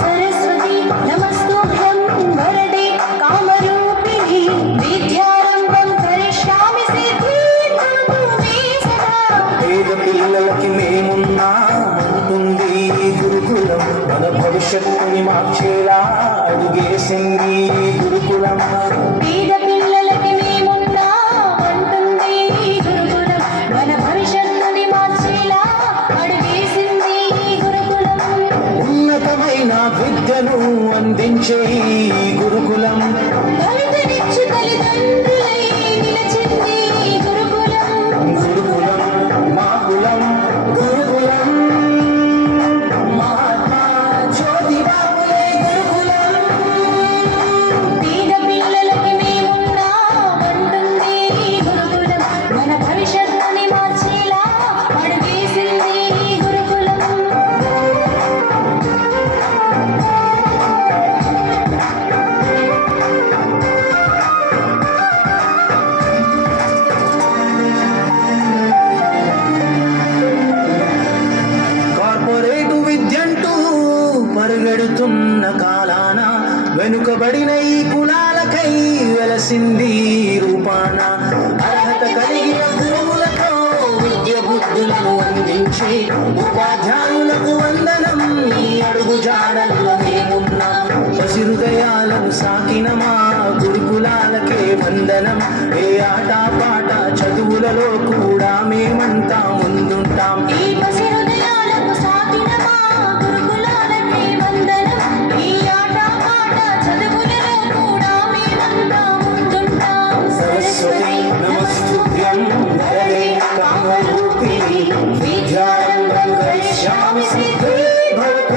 सरस्वती नमस्तुभ्यं वरदे कामरूपिणि विद्यारम्भं करिष्यामि सिद्धिर्भवतु मे सदा। పేద పిల్లలకి మేమున్నామంటుంది గురుకులం మన భవిష్యత్తుని మార్చేలా అడుగేసింది గురుకులం. పేద పిల్లలకి మేమున్నామంటుంది గురుకులం మన భవిష్యత్తుని మార్చేలా అడుగేసింది గురుకులం. ఉన్నతమైన విద్యను అందించే ఈ గురుకులం ఫలితనిచ్చు తల్లిదండ్రులై నిలచింది గురుకులం. గురుకులం మా కులం గురుకులం మహాత్మా జ్యోతిబాబులే గురుకులం. పేద పిల్లలకి మేమున్నామంటుంది గురుకులం మన భవిష్యత్తుని మార్చేలా అడుగేసింది గురుకులం. కార్పొరేటు విద్యంటూ పరిగెడుతున్న కాలాన వెనుకబడిన ఈ కులాలకై వెలసింది రూపాన. అర్హత కలిగిన గురువులతో విద్య బుద్ధులను అందించి ఉపాధ్యాయులకు వందనం. ఈ అడుగు జాడల్లో మేమున్నాం పసి హృదయాలను సాకిన మా గురుకులాలకే వందనం. ఏ ఆట పాట చదువులలో కూడా మేమంతా ముందుంటాం. ఈ పసి హృదయాలకు సాకిన మా గురుకులాలకి వందనం. ఈ ఆట పాట చదువులలో కూడా మేమంతా ముందుంటాం. సరస్వతి నమస్తుభ్యం వరదే కామరూపిణి విద్యారంభం కరిష్యామి సిద్ధిర్భవతు